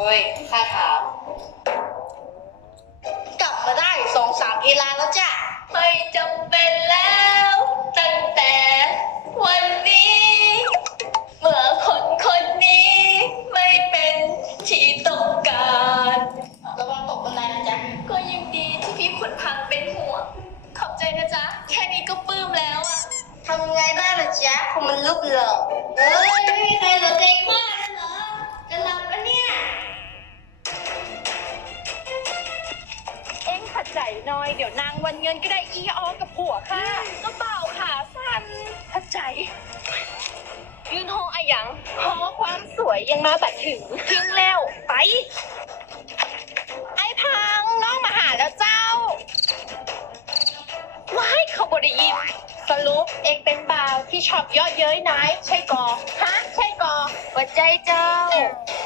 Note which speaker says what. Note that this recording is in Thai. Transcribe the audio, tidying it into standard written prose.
Speaker 1: ฮ้ยข้าถามกลับมาได้2-3กีฬาแล้วจ้ะไม่จำเป็นแล้วตั้งแต่วันนี้เมื่อคนนี้ไม่เป็นที่ต้องการระวังตกบันไดนะจ๊ะก็ยังดีที่พี่ขุนพันธ์เป็นห่วงขอบใจนะจ๊ะแค่นี้ก็ปลื้มแล้วอะทำยังไงได้ล่ะจ๊ะคงมันลุกหรอกเฮ้ยไม่มีใครสนใจข้าแล้วเหรอจะหลับแล้วเนี่ย
Speaker 2: เอ็งขัดใจหน่อยเดี๋ยวนางวันเงินก็ได้อีออกับผัวค่ะก็เปล่าขาสั่นขัดใจยืนห้องอะหยังหอความสวยยังมาบัดถึงแล้วไปไอ้พังน้องมาหาแล้วเจ้าว้ายเขาบไดยินสรุปเอ็งเป็นบ่าวที่ชอบเยอะเย้ยนายใช่กอฮะใช่กอหัวใจเจ้า